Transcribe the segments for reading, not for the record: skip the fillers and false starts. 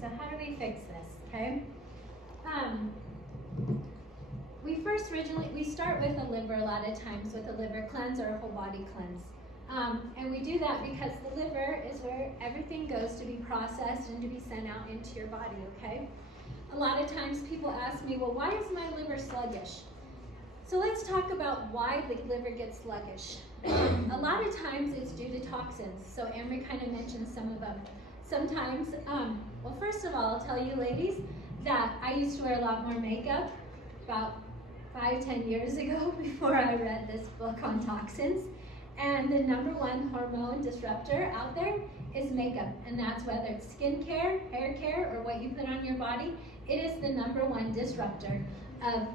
So how do we fix this, okay? We start with a liver a lot of times, with a liver cleanse or a whole body cleanse. And we do that because the liver is where everything goes to be processed and to be sent out into your body, okay? A lot of times people ask me, well, why is my liver sluggish? So let's talk about why the liver gets sluggish. A lot of times it's due to toxins. So Emery kind of mentioned some of them. Sometimes, well, first of all, I'll tell you ladies that I used to wear a lot more makeup about 5-10 years ago before I read this book on toxins. And the #1 hormone disruptor out there is makeup. And that's whether it's skincare, hair care, or what you put on your body. It is the #1 disruptor of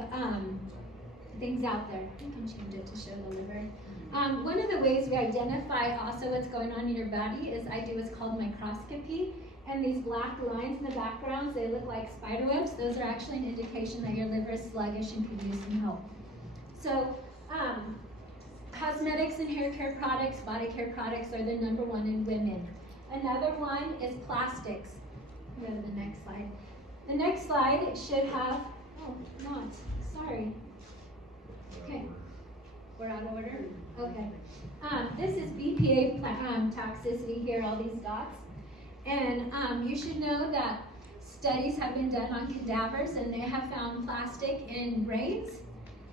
things out there. You can change it to show the liver. One of the ways we identify also what's going on in your body is I do what's called microscopy. And these black lines in the backgrounds, they look like spider webs. Those are actually an indication that your liver is sluggish and could use some help. So, cosmetics and hair care products, body care products are the #1 in women. Another one is plastics. Go to the next slide. The next slide should have, oh, not, sorry. Okay, we're out of order? Okay. This is BPA toxicity here, all these dots. And you should know that studies have been done on cadavers, and they have found plastic in brains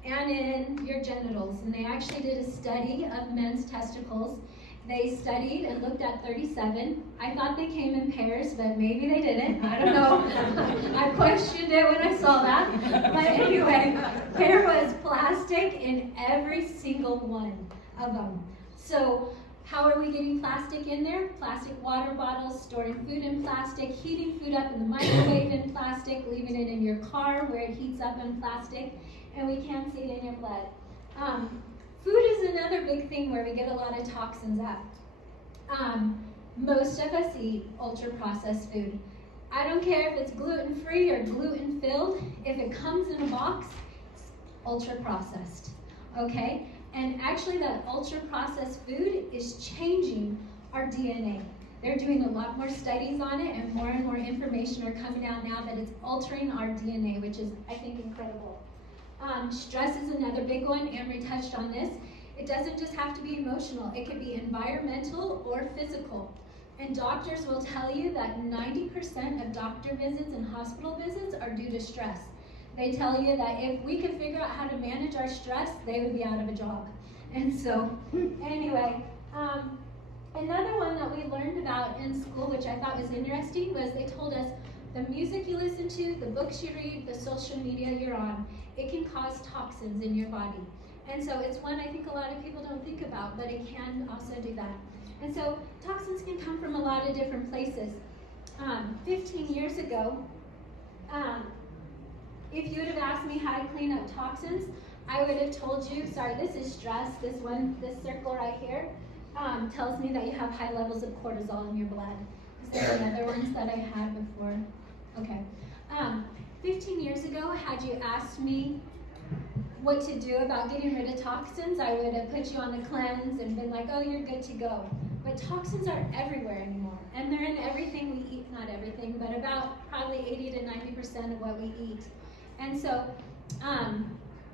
and in your genitals. And they actually did a study of men's testicles. They studied and looked at 37. I thought they came in pairs, but maybe they didn't. I don't know. I questioned it when I saw that. But anyway, there was plastic in every single one of them. So how are we getting plastic in there? Plastic water bottles, storing food in plastic, heating food up in the microwave in plastic, leaving it in your car where it heats up in plastic, and we can't see it in your blood. Food is another big thing where we get a lot of toxins at. Most of us eat ultra-processed food. I don't care if it's gluten-free or gluten-filled. If it comes in a box, it's ultra-processed, okay? And actually that ultra-processed food is changing our DNA. They're doing a lot more studies on it, and more information are coming out now that it's altering our DNA, which is, I think, incredible. Stress is another big one. Emery touched on this. It doesn't just have to be emotional. It could be environmental or physical. And doctors will tell you that 90% of doctor visits and hospital visits are due to stress. They tell you that if we could figure out how to manage our stress, they would be out of a job. And so, anyway, another one that we learned about in school, which I thought was interesting, was they told us the music you listen to, the books you read, the social media you're on, it can cause toxins in your body. And so it's one I think a lot of people don't think about, but it can also do that. And so toxins can come from a lot of different places. 15 years ago, if you would have asked me how to clean up toxins, I would have told you, sorry, this is stress. This circle right here tells me that you have high levels of cortisol in your blood. Is there any other ones that I had before? Okay. 15 years ago, had you asked me what to do about getting rid of toxins, I would have put you on the cleanse and been like, oh, you're good to go. But toxins are everywhere anymore, and they're in everything we eat, not everything, but about probably 80 to 90% of what we eat. And so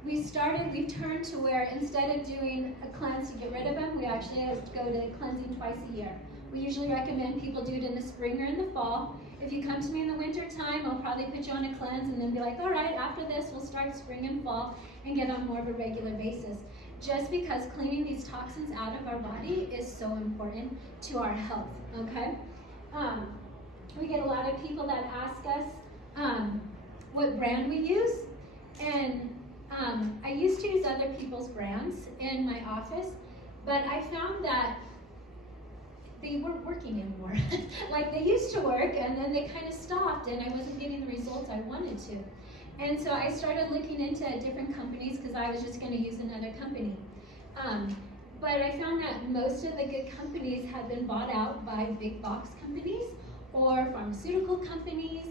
we've turned to where instead of doing a cleanse to get rid of them, we actually have to go to cleansing twice a year. We usually recommend people do it in the spring or in the fall. If you come to me in the winter time, I'll probably put you on a cleanse and then be like, all right, after this, we'll start spring and fall and get on more of a regular basis. Just because cleaning these toxins out of our body is so important to our health, okay? We get a lot of people that ask us what brand we use, and I used to use other people's brands in my office, but I found that they weren't working anymore. Like they used to work, and then they kind of stopped, and I wasn't getting the results I wanted to. And so I started looking into different companies because I was just going to use another company. But I found that most of the good companies had been bought out by big box companies or pharmaceutical companies,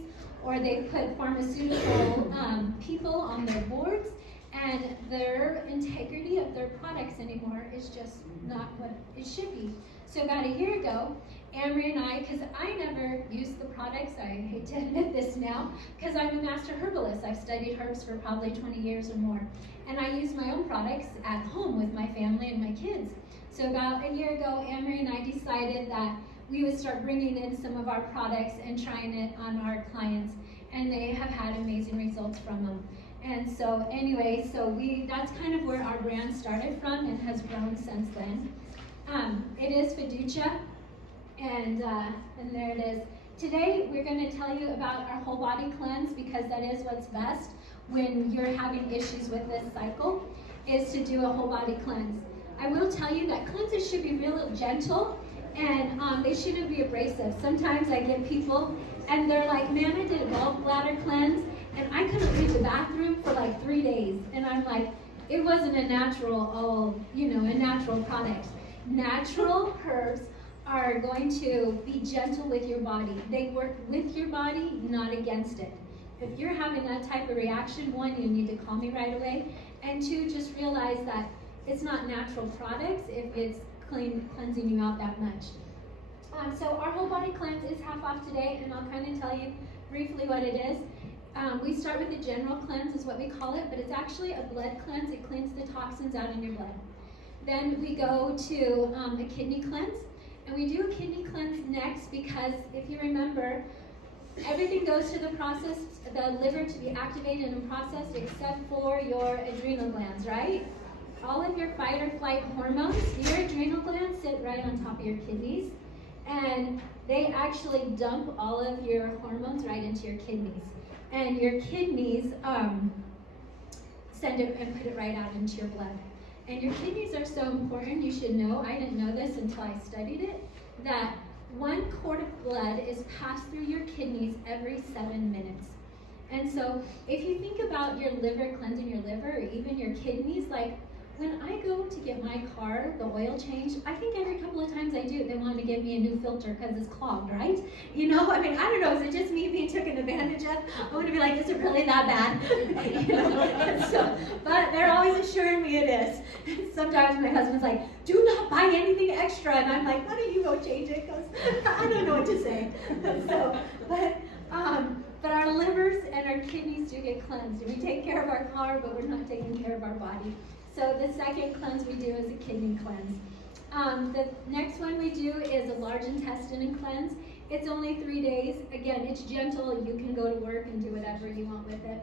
or they put pharmaceutical people on their boards, and their integrity of their products anymore is just not what it should be. So about a year ago, Amory and I, because I never used the products, I hate to admit this now, because I'm a master herbalist. I've studied herbs for probably 20 years or more. And I use my own products at home with my family and my kids. So about a year ago, Amory and I decided that we would start bringing in some of our products and trying it on our clients. And they have had amazing results from them. And so anyway, that's kind of where our brand started from and has grown since then. It is Fiducia. And there it is. Today, we're going to tell you about our whole body cleanse, because that is what's best when you're having issues with this cycle, is to do a whole body cleanse. I will tell you that cleanses should be real gentle, and they shouldn't be abrasive. Sometimes I get people, and they're like, man, I did a gallbladder cleanse, and I couldn't leave the bathroom for like 3 days. And I'm like, it wasn't a natural, a natural product. Natural herbs are going to be gentle with your body. They work with your body, not against it. If you're having that type of reaction, one, you need to call me right away, and two, just realize that it's not natural products if it's cleansing you out that much. So our whole body cleanse is half off today, and I'll kind of tell you briefly what it is. We start with a general cleanse, is what we call it, but it's actually a blood cleanse. It cleans the toxins out in your blood. Then we go to a kidney cleanse. And we do a kidney cleanse next because, if you remember, everything goes to the process, the liver to be activated and processed except for your adrenal glands, right? All of your fight or flight hormones, your adrenal glands sit right on top of your kidneys, and they actually dump all of your hormones right into your kidneys. And your kidneys send it and put it right out into your blood. And your kidneys are so important, you should know, I didn't know this until I studied it, that 1 quart of blood is passed through your kidneys every 7 minutes. And so if you think about your liver, cleansing your liver, or even your kidneys, like when I go to get my car, the oil change, I think every couple of times I do, they want to give me a new filter because it's clogged, right? I don't know, is it just me being taken advantage of? I'm going to be like, is it really that bad? But they're always assuring me it is. Sometimes my husband's like, do not buy anything extra. And I'm like, why don't you go change it? Because I don't know what to say. But our livers and our kidneys do get cleansed. We take care of our car, but we're not taking care of our body. So the second cleanse we do is a kidney cleanse. The next one we do is a large intestine cleanse. It's only 3 days. Again, it's gentle. You can go to work and do whatever you want with it.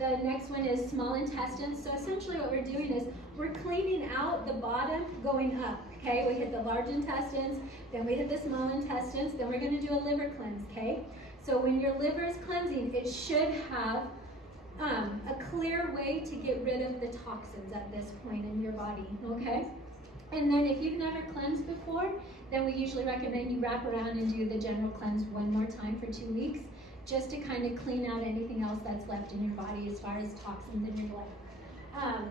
The next one is small intestine. So essentially what we're doing is we're cleaning out the bottom going up. Okay, we hit the large intestines, then we hit the small intestines, then we're going to do a liver cleanse. Okay, so when your liver is cleansing, it should have a clear way to get rid of the toxins at this point in your body, okay? And then if you've never cleansed before, then we usually recommend you wrap around and do the general cleanse one more time for 2 weeks, just to kind of clean out anything else that's left in your body as far as toxins in your blood.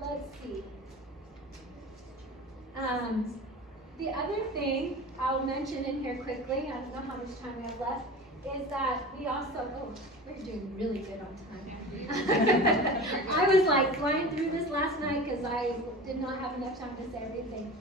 Let's see. The other thing I'll mention in here quickly, I don't know how much time we have left, is that we also, we're doing really good on time. I was like flying through this last night because I did not have enough time to say everything.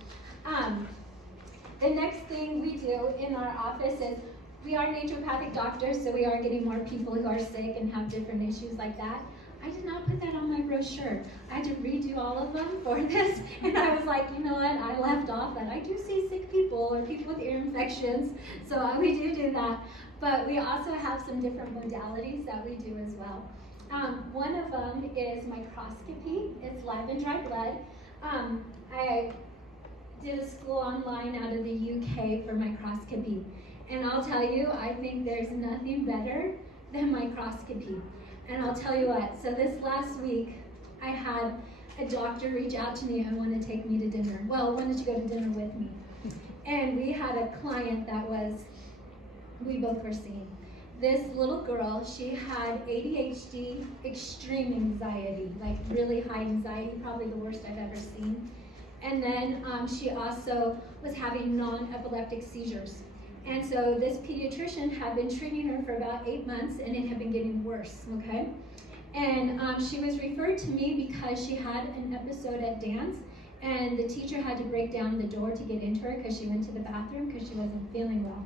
The next thing we do in our office is, we are naturopathic doctors, so we are getting more people who are sick and have different issues like that. I did not put that on my brochure. I had to redo all of them for this, and I was like, you know what, I left off that I do see sick people or people with ear infections, so we do that. But we also have some different modalities that we do as well. One of them is microscopy. It's live and dry blood. I did a school online out of the UK for microscopy. And I'll tell you, I think there's nothing better than microscopy. And I'll tell you what, so this last week, I had a doctor reach out to me and want to take me to dinner. Well, wanted to go to dinner with me. And we had a client that we both were seeing. This little girl, she had ADHD, extreme anxiety, like really high anxiety, probably the worst I've ever seen. And then she also was having non-epileptic seizures. And so this pediatrician had been treating her for about 8 months, and it had been getting worse, okay? And she was referred to me because she had an episode at dance, and the teacher had to break down the door to get into her because she went to the bathroom because she wasn't feeling well.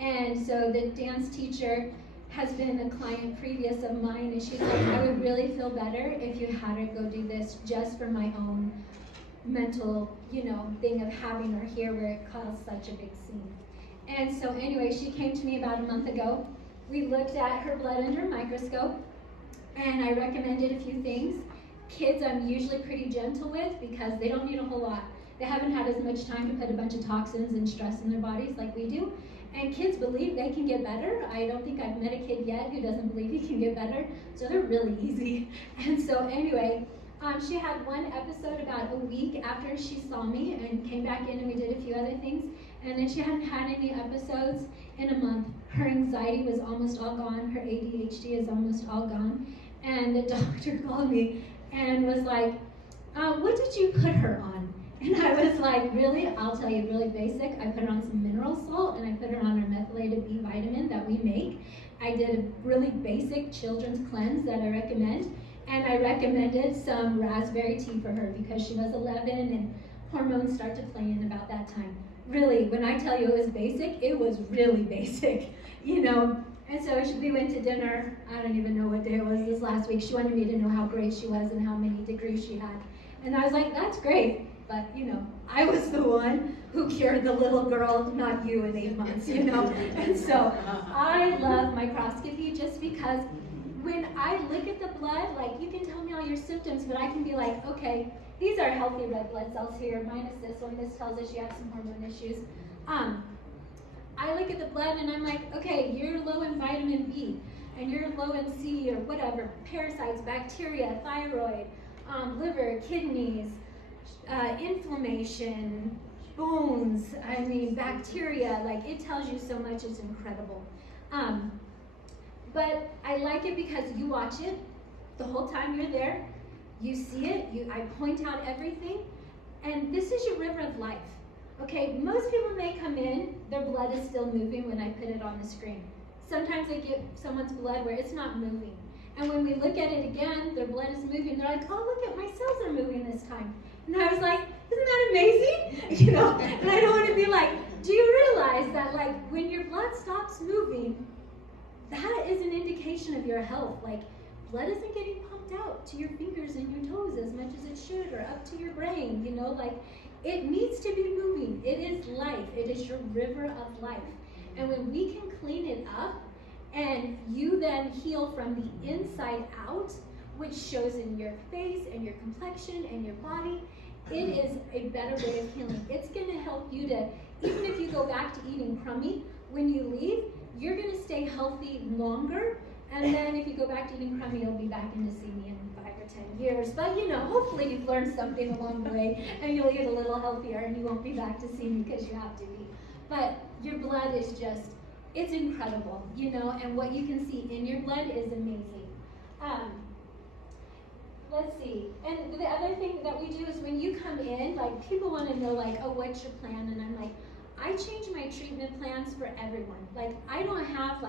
And so the dance teacher has been a client previous of mine, and she's like, I would really feel better if you had her go do this just for my own mental, thing of having her here where it caused such a big scene. And so anyway, she came to me about a month ago. We looked at her blood under a microscope, and I recommended a few things. Kids I'm usually pretty gentle with because they don't need a whole lot. They haven't had as much time to put a bunch of toxins and stress in their bodies like we do. And kids believe they can get better. I don't think I've met a kid yet who doesn't believe he can get better. So they're really easy. And so anyway, she had one episode about a week after she saw me and came back in, and we did a few other things. And then she hadn't had any episodes in a month. Her anxiety was almost all gone. Her ADHD is almost all gone. And the doctor called me and was like, what did you put her on? And I was like, really? I'll tell you, really basic. I put her on some mineral salt, and I put her on our methylated B vitamin that we make. I did a really basic children's cleanse that I recommend, and I recommended some raspberry tea for her because she was 11 and hormones start to play in about that time. Really, when I tell you it was basic, it was really basic, And so we went to dinner. I don't even know what day it was this last week. She wanted me to know how great she was and how many degrees she had. And I was like, that's great. But, I was the one who cured the little girl, not you in 8 months, And so I love microscopy just because when I look at the blood, you can tell me all your symptoms, but I can be like, okay, these are healthy red blood cells here, minus this one. This tells us you have some hormone issues. I look at the blood and I'm like, okay, you're low in vitamin B, and you're low in C or whatever, parasites, bacteria, thyroid, liver, kidneys, inflammation, bones, bacteria, it tells you so much, it's incredible. But I like it because you watch it the whole time you're there, you see it, I point out everything, and this is your river of life. Okay, most people may come in, their blood is still moving when I put it on the screen. Sometimes I get someone's blood where it's not moving. And when we look at it again, their blood is moving. They're like, oh, look at my cells are moving this time. And I was like, isn't that amazing? And I don't want to be like, do you realize that when your blood stops moving, that is an indication of your health. Blood isn't getting pumped out to your fingers and your toes as much as it should, or up to your brain, it needs to be moving. It is life. It is your river of life. And when we can clean it up, and you then heal from the inside out, which shows in your face and your complexion and your body, it is a better way of healing. It's going to help you to, even if you go back to eating crummy, when you leave, you're going to stay healthy longer. And then if you go back to eating crummy, you'll be back in to see me in 5 or 10 years. But hopefully you've learned something along the way, and you'll eat a little healthier, and you won't be back to see me because you have to eat. But your blood is just, it's incredible, and what you can see in your blood is amazing. Let's see. And the other thing that we do is when you come in, people want to know, oh, what's your plan? And I'm like, I change my treatment plans for everyone. I don't have,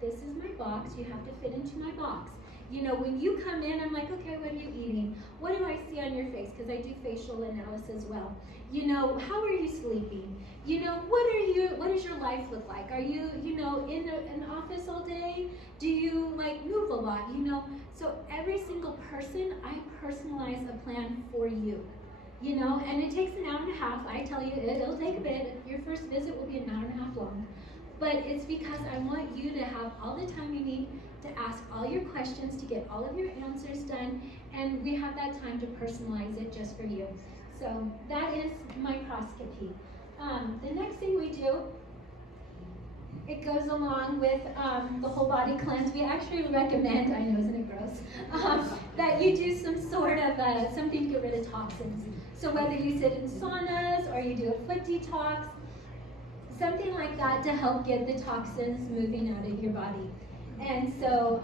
this is my box, you have to fit into my box. When you come in, I'm like, okay, what are you eating? What do I see on your face? Because I do facial analysis as well. How are you sleeping? What does your life look like? Are you, in an office all day? Do you move a lot? So every single person, I personalize a plan for you. And it takes an hour and a half. I tell you, it'll take a bit. Your first visit will be an hour and a half long. But it's because I want you to have all the time you need to ask all your questions, to get all of your answers done, and we have that time to personalize it just for you. So that is microscopy. The next thing we do, it goes along with the whole body cleanse. We actually recommend, I know, isn't it gross, that you do some sort of something to get rid of toxins. So whether you sit in saunas or you do a foot detox, something like that to help get the toxins moving out of your body. And so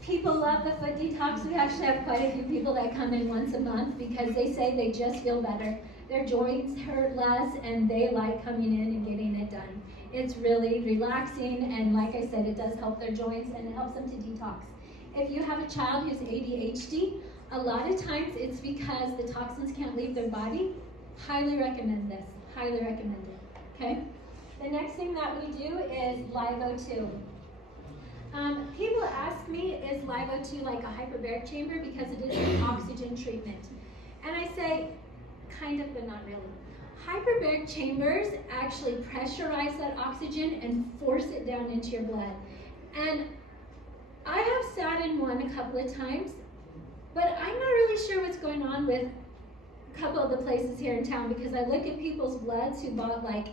people love the foot detox. We actually have quite a few people that come in once a month because they say they just feel better. Their joints hurt less, and they like coming in and getting it done. It's really relaxing, and like I said, it does help their joints and it helps them to detox. If you have a child who's ADHD, A lot of times it's because the toxins can't leave their body. Highly recommend this. Highly recommend it. Okay? The next thing that we do is live O2. People ask me, is live O2 like a hyperbaric chamber? Because it is an oxygen treatment. And I say, kind of, but not really. Hyperbaric chambers actually pressurize that oxygen and force it down into your blood. And I have sat in one a couple of times, but I'm not really sure what's going on with a couple of the places here in town, because I look at people's bloods who bought like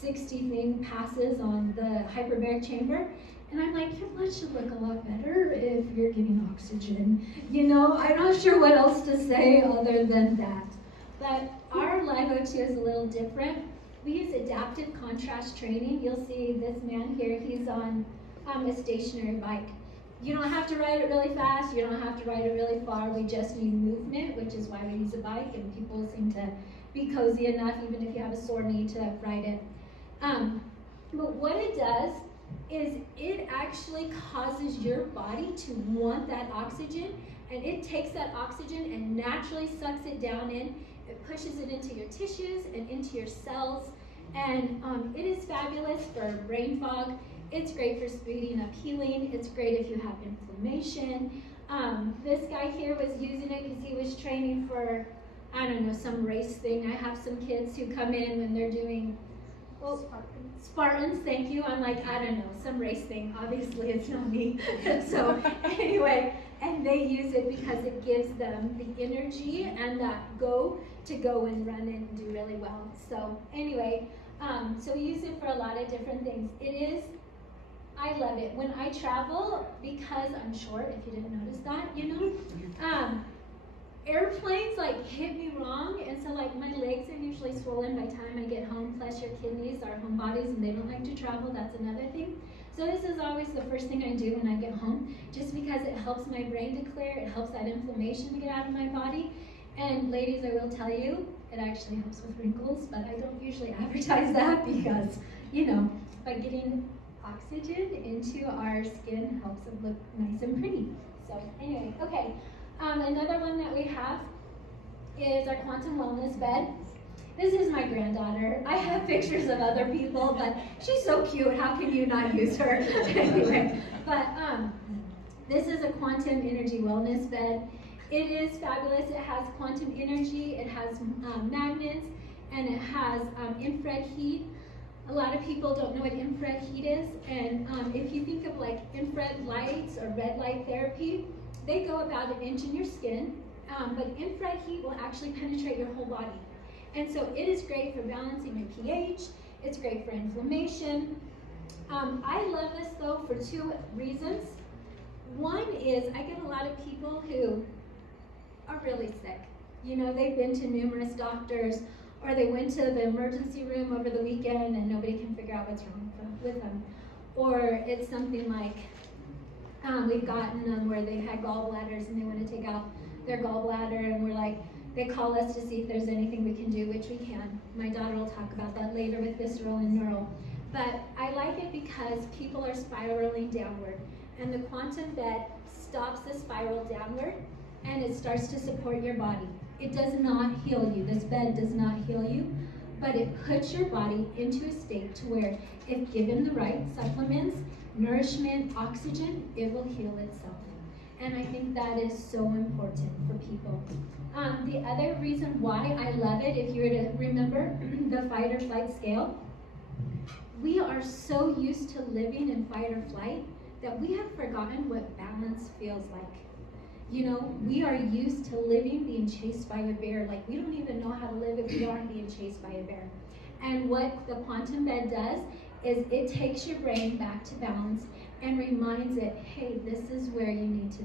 60 passes on the hyperbaric chamber, and I'm like, your blood should look a lot better if you're getting oxygen. You know, I'm not sure what else to say other than that. But our live O2 is a little different. We use adaptive contrast training. You'll see this man here, he's on a stationary bike. You don't have to ride it really fast, you don't have to ride it really far, we just need movement, which is why we use a bike, and people seem to be cozy enough, even if you have a sore knee, to ride it. But what it does is it actually causes your body to want that oxygen, and it takes that oxygen and naturally sucks it down in. It pushes it into your tissues and into your cells, and it is fabulous for brain fog. It's great for speeding up healing. It's great if you have inflammation. This guy here was using it because he was training for, I don't know, some race thing. I have some kids who come in when they're doing, well, Spartans, thank you. I'm like, I don't know, some race thing. Obviously, it's not me. So anyway, and they use it because it gives them the energy and that go to go and run and do really well. So anyway, so we use it for a lot of different things. I love it. When I travel, because I'm short, if you didn't notice that, you know, airplanes like hit me wrong, and so like my legs are usually swollen by the time I get home, plus your kidneys are homebodies and they don't like to travel. That's another thing. So this is always the first thing I do when I get home, just because it helps my brain to clear, it helps that inflammation to get out of my body. And ladies, I will tell you, it actually helps with wrinkles, but I don't usually advertise that because, you know, by getting oxygen into our skin helps it look nice and pretty. So anyway, okay. Another one that we have is our quantum wellness bed. This is my granddaughter. I have pictures of other people, but she's so cute. How can you not use her? Anyway, but this is a quantum energy wellness bed. It is fabulous. It has quantum energy, it has magnets, and it has infrared heat. A lot of people don't know what infrared heat is, and if you think of like infrared lights or red light therapy, they go about an inch in your skin, but infrared heat will actually penetrate your whole body. And so it is great for balancing your pH, it's great for inflammation. I love this though for two reasons. One is I get a lot of people who are really sick. You know, they've been to numerous doctors, or they went to the emergency room over the weekend and nobody can figure out what's wrong with them. Or it's something like, we've gotten them where they've had gallbladders and they want to take out their gallbladder, and we're like, they call us to see if there's anything we can do, which we can. My daughter will talk about that later with visceral and neural. But I like it because people are spiraling downward, and the quantum bed stops the spiral downward, and it starts to support your body. It does not heal you. This bed does not heal you, but it puts your body into a state to where, if given the right supplements, nourishment, oxygen, it will heal itself. And I think that is so important for people. The other reason why I love it, if you were to remember the fight or flight scale, we are so used to living in fight or flight that we have forgotten what balance feels like. You know, we are used to living being chased by a bear. Like, we don't even know how to live if we aren't being chased by a bear. And what the quantum bed does is it takes your brain back to balance and reminds it, hey, this is where you need to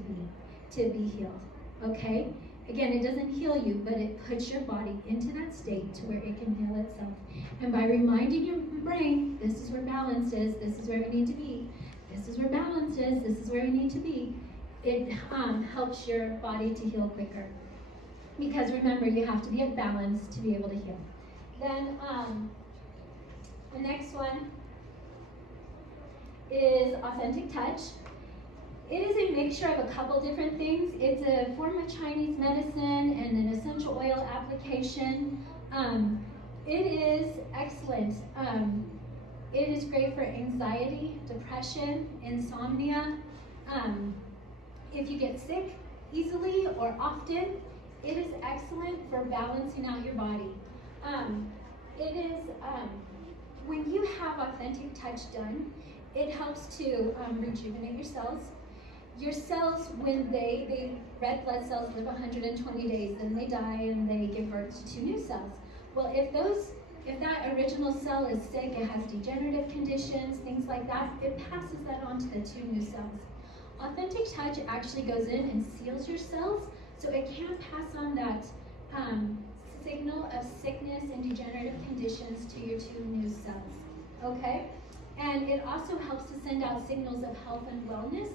be healed, okay? Again, it doesn't heal you, but it puts your body into that state to where it can heal itself. And by reminding your brain, this is where balance is, this is where we need to be, this is where balance is, this is where we need to be, it helps your body to heal quicker. Because remember, you have to be at balance to be able to heal. Then the next one is authentic touch. It is a mixture of a couple different things. It's a form of Chinese medicine and an essential oil application. It is excellent. It is great for anxiety, depression, insomnia. If you get sick easily or often, it is excellent for balancing out your body. It is, when you have authentic touch done, it helps to rejuvenate your cells. Your cells, when red blood cells live 120 days, then they die and they give birth to 2 new cells. Well, if that original cell is sick, it has degenerative conditions, things like that, it passes that on to the 2 new cells. Authentic touch actually goes in and seals your cells, so it can't pass on that signal of sickness and degenerative conditions to your 2 new cells, okay? And it also helps to send out signals of health and wellness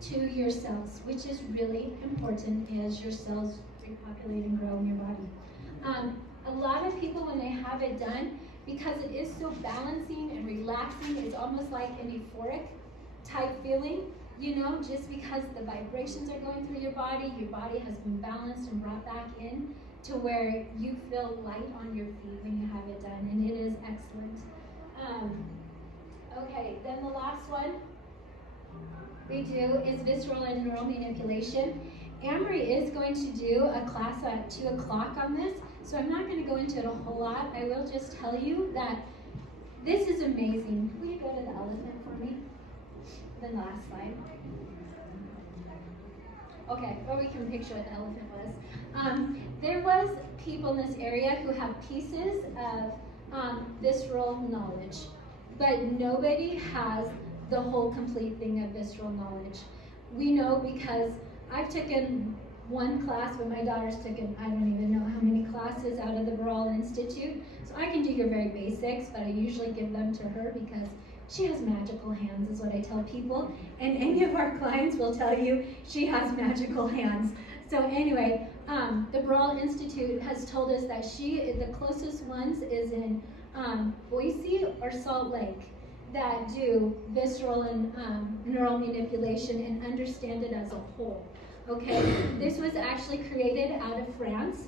to your cells, which is really important as your cells repopulate and grow in your body. A lot of people, when they have it done, because it is so balancing and relaxing, it's almost like an euphoric type feeling, you know, just because the vibrations are going through your body has been balanced and brought back in to where you feel light on your feet when you have it done, and it is excellent. Okay, then the last one we do is visceral and neural manipulation. Amory is going to do a class at 2 o'clock on this, so I'm not going to go into it a whole lot. I will just tell you that this is amazing. Will you go to the elephant for me? The last slide. Okay, or we can picture what the elephant was. There was people in this area who have pieces of visceral knowledge, but nobody has the whole complete thing of visceral knowledge. We know because I've taken one class, but my daughter's taken, I don't even know how many classes out of the Baral Institute. So I can do your very basics, but I usually give them to her because she has magical hands, is what I tell people. And any of our clients will tell you she has magical hands. So anyway, the Baral Institute has told us that the closest ones is in Boise or Salt Lake that do visceral and neural manipulation and understand it as a whole. Okay, this was actually created out of France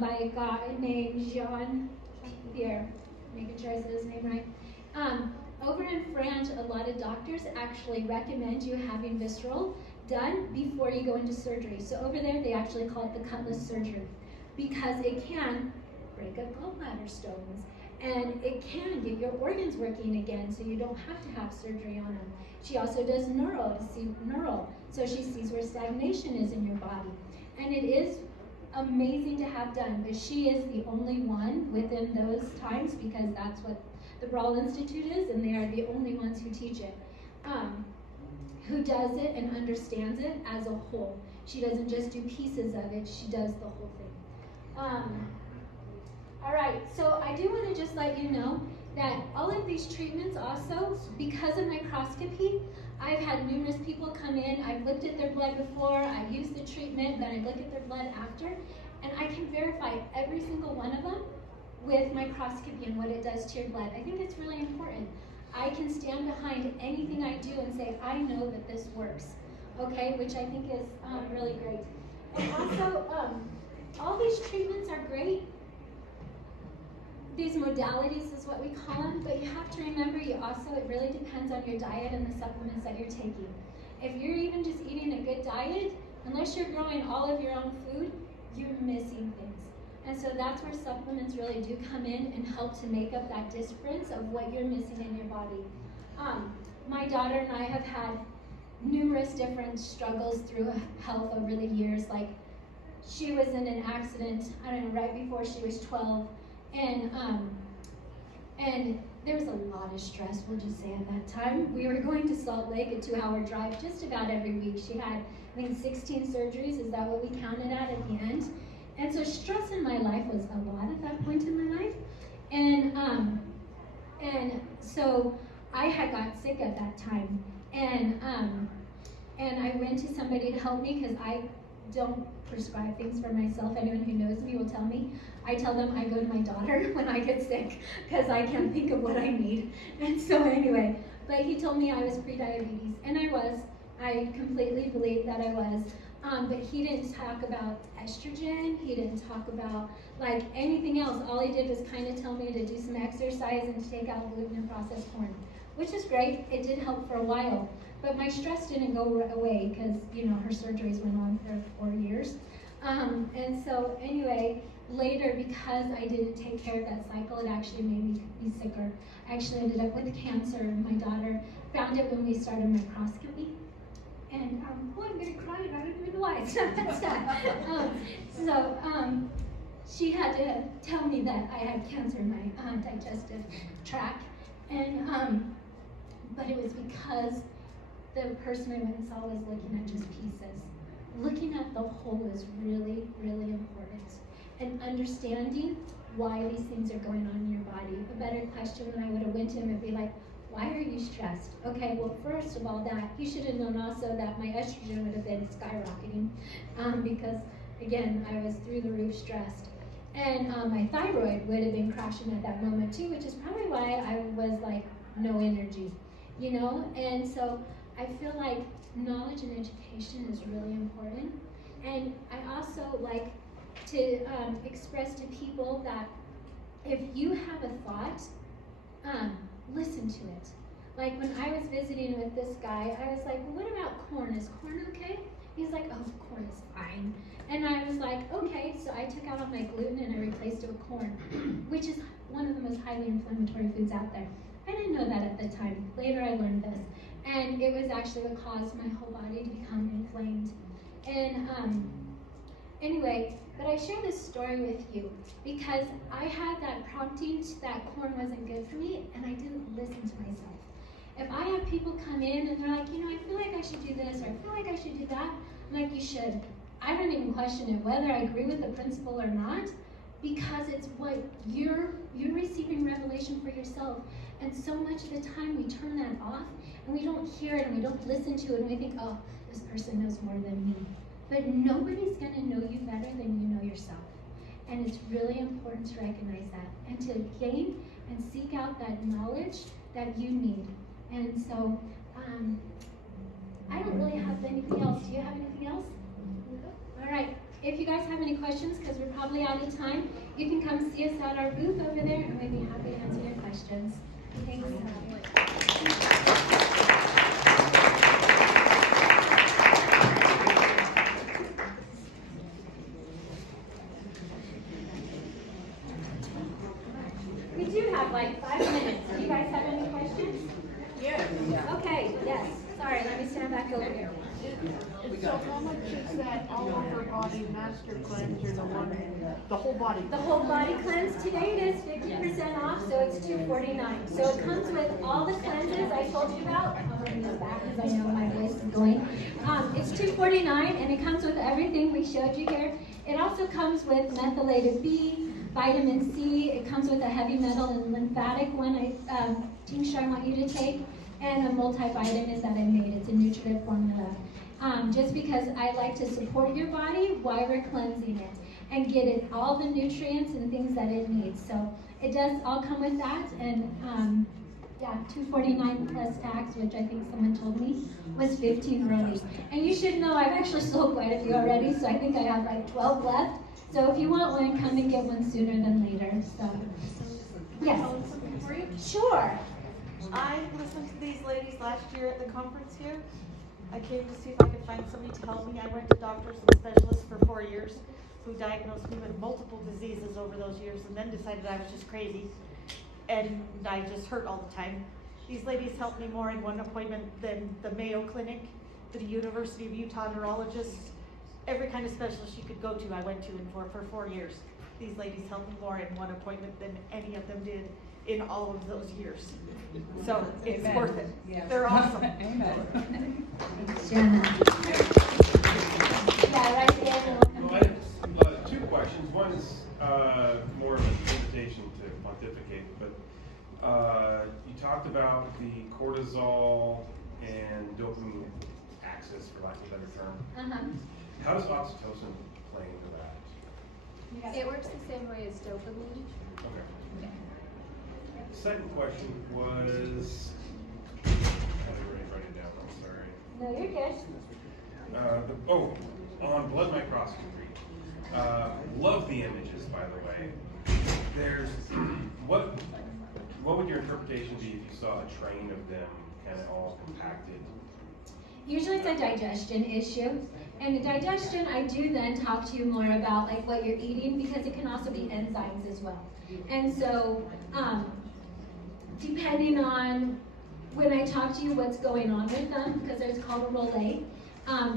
by a guy named Jean-Pierre, making sure I said his name right. Over in France, a lot of doctors actually recommend you having visceral done before you go into surgery. So over there, they actually call it the cutlass surgery because it can break up gallbladder stones and it can get your organs working again, so you don't have to have surgery on them. She also does neural, so she sees where stagnation is in your body. And it is amazing to have done, but she is the only one within those times because that's what the Baral Institute is, and they are the only ones who teach it, who does it and understands it as a whole. She doesn't just do pieces of it, she does the whole thing. All right, so I do want to just let you know that all of these treatments also, because of microscopy, I've had numerous people come in, I've looked at their blood before, I've used the treatment, then I look at their blood after, and I can verify every single one of them with microscopy and what it does to your blood. I think it's really important. I can stand behind anything I do and say, I know that this works, okay, which I think is really great. And also, all these treatments are great. These modalities is what we call them, but you have to remember it really depends on your diet and the supplements that you're taking. If you're even just eating a good diet, unless you're growing all of your own food, you're missing things. And so that's where supplements really do come in and help to make up that difference of what you're missing in your body. My daughter and I have had numerous different struggles through health over the years. Like, she was in an accident, I don't know, right before she was 12. And there was a lot of stress, we'll just say, at that time. We were going to Salt Lake, a 2-hour drive, just about every week. She had, I think, 16 surgeries, is that what we counted at the end? And so stress in my life was a lot at that point in my life. And so I had got sick at that time. And I went to somebody to help me because I don't prescribe things for myself. Anyone who knows me will tell me. I tell them I go to my daughter when I get sick because I can't think of what I need. And so anyway, but he told me I was pre-diabetes, and I was. I completely believe that I was. But he didn't talk about estrogen. He didn't talk about like anything else. All he did was kind of tell me to do some exercise and to take out gluten and processed corn, which is great. It did help for a while. But my stress didn't go away because, you know, her surgeries went on for 4 years. And so anyway, later, because I didn't take care of that cycle, it actually made me be sicker. I actually ended up with cancer. My daughter found it when we started microscopy. And, oh, I'm going to cry, and I don't even know why. It's not that sad. She had to tell me that I had cancer in my digestive tract. And, but it was because the person I went and saw was looking at just pieces. Looking at the whole is really, really important. And understanding why these things are going on in your body. A better question when I would have went to him would be like, why are you stressed? Okay, well, first of all, that you should have known also that my estrogen would have been skyrocketing because, again, I was through the roof stressed. And my thyroid would have been crashing at that moment too, which is probably why I was like, no energy, you know? And so I feel like knowledge and education is really important. And I also like to express to people that if you have a thought, listen to it. Like when I was visiting with this guy, I was like, well, what about corn? Is corn okay? He's like, oh, corn is fine. And I was like, okay. So I took out all my gluten and I replaced it with corn, which is one of the most highly inflammatory foods out there. I didn't know that at the time. Later I learned this. And it was actually what caused my whole body to become inflamed. And anyway, but I share this story with you because I had that prompting that corn wasn't good for me, and I didn't listen to myself. If I have people come in and they're like, you know, I feel like I should do this, or I feel like I should do that, I'm like, you should. I don't even question it, whether I agree with the principle or not, because it's what you're receiving revelation for yourself. And so much of the time we turn that off, and we don't hear it, and we don't listen to it, and we think, oh, this person knows more than me. But nobody's going to know you better than you know yourself. And it's really important to recognize that and to gain and seek out that knowledge that you need. And so I don't really have anything else. Do you have anything else? All right. If you guys have any questions, because we're probably out of time, you can come see us at our booth over there, and we'd be happy to answer your questions. Thanks. We do have like 5 minutes. Do you guys have any questions? Yes. Okay, yes. Sorry, let me stand back over here. So how much is that all over body master cleanse or the whole body? The whole body cleanse today it is 50% off, so it's $249. So it comes with all the cleanses I told you about. I'm bringing this back because I know my voice is going. It's $249 and it comes with everything we showed you here. It also comes with methylated B, vitamin C. It comes with a heavy metal and lymphatic one tincture I want you to take, and a multivitamin that I made. It's a nutritive formula. Just because I like to support your body while we're cleansing it and get it all the nutrients and things that it needs. So it does all come with that, and yeah, $249 plus tax, which I think someone told me was $15 already. And you should know I've actually sold quite a few already, so I think I have like 12 left. So if you want one, come and get one sooner than later. So yes, sure. I listened to these ladies last year at the conference here. I came to see if I could find somebody to help me. I went to doctors and specialists for 4 years who diagnosed me with multiple diseases over those years and then decided I was just crazy and I just hurt all the time. These ladies helped me more in one appointment than the Mayo Clinic, the University of Utah neurologists, every kind of specialist you could go to I went to for 4 years. These ladies helped me more in one appointment than any of them did in all of those years. So it's Amen. worth it. Yes. They're awesome. Amen. Jenna. Yeah, right there. Well, I have 2 questions. One is more of an invitation to pontificate, but you talked about the cortisol and dopamine axis, for lack of a better term. How does oxytocin play into that? It works the same way as dopamine. Okay. Second question was, I didn't write it down, I'm sorry. No, you're good. On blood microscopy, love the images, by the way. There's, what would your interpretation be if you saw a train of them kind of all compacted? Usually it's a digestion issue. And the digestion, I do then talk to you more about like what you're eating, because it can also be enzymes as well. And so, depending on when I talk to you what's going on with them, because there's called a relay,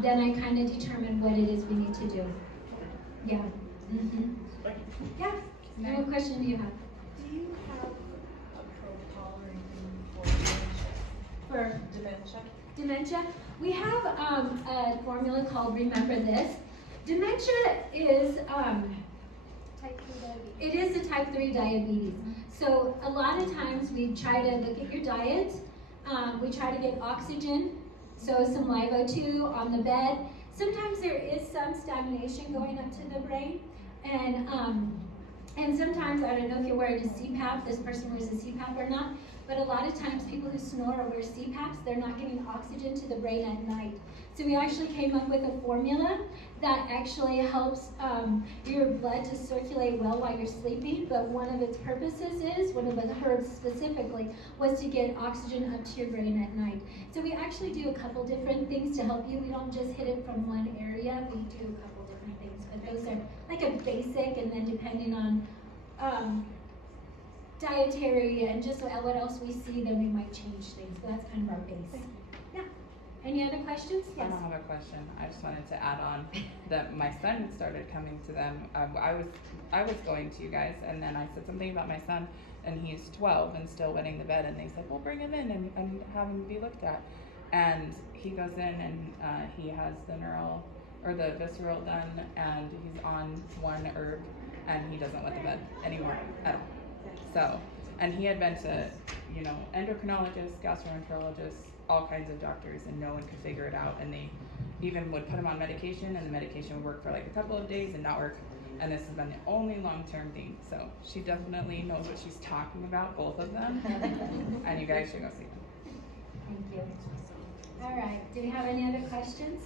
then I kind of determine what it is we need to do. Yeah. Mm-hmm. Yeah. And what question do you have? Do you have a protocol or anything for dementia? Dementia? We have a formula called Remember This. Dementia is Type 2 diabetes. it is a type 3 diabetes. So a lot of times we try to look at your diet. We try to get oxygen, so some live O2 on the bed. Sometimes there is some stagnation going up to the brain, and sometimes, I don't know if you're wearing a CPAP, this person wears a CPAP or not, but a lot of times people who snore or wear CPAPs, they're not getting oxygen to the brain at night. So we actually came up with a formula that actually helps your blood to circulate well while you're sleeping, but one of its purposes is, one of the herbs specifically, was to get oxygen up to your brain at night. So we actually do a couple different things to help you. We don't just hit it from one area, we do a couple different things, but those are like a basic, and then depending on dietary and just what else we see, then we might change things, but that's kind of our base. Yeah. Any other questions? I Yes. don't have a question. I just wanted to add on that my son started coming to them. I was going to you guys, and then I said something about my son, and he's 12 and still wetting the bed, and they said, well, bring him in and have him be looked at. And he goes in and he has the neural or the visceral done, and he's on one herb, and he doesn't wet the bed anymore at all. So, and he had been to, endocrinologists, gastroenterologists, all kinds of doctors, and no one could figure it out. And they even would put him on medication, and the medication would work for like a couple of days and not work. And this has been the only long-term thing. So she definitely knows what she's talking about, both of them. And you guys should go see them. Thank you. All right. Do we have any other questions?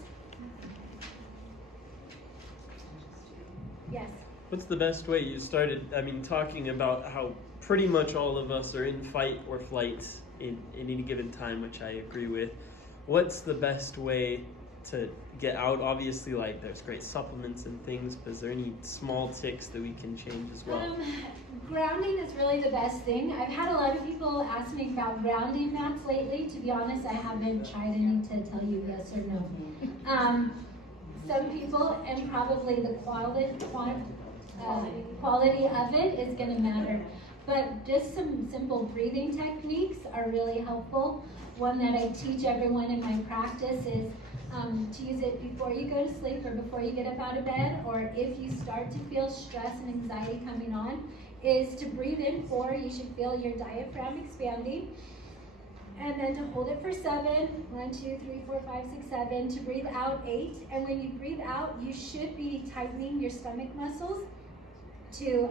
Yes. What's the best way? You started, talking about how pretty much all of us are in fight or flight in any given time, which I agree with. What's the best way to get out? Obviously, like, there's great supplements and things, but is there any small ticks that we can change as well? Grounding is really the best thing. I've had a lot of people ask me about grounding mats lately. To be honest, I haven't tried any to tell you yes or no. Some people, and probably the quality of it is going to matter. But just some simple breathing techniques are really helpful. One that I teach everyone in my practice is to use it before you go to sleep or before you get up out of bed, or if you start to feel stress and anxiety coming on, is to breathe in 4. You should feel your diaphragm expanding. And then to hold it for 7, 1, 2, 3, 4, 5, 6, 7, to breathe out 8. And when you breathe out, you should be tightening your stomach muscles to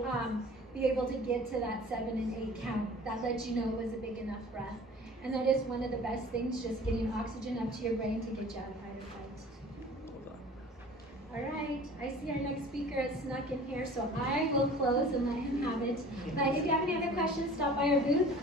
be able to get to that 7 and 8 count. That lets you know it was a big enough breath. And that is one of the best things, just getting oxygen up to your brain to get you out of fight or flight. All right, I see our next speaker has snuck in here, so I will close and let him have it. But if you have any other questions, stop by our booth.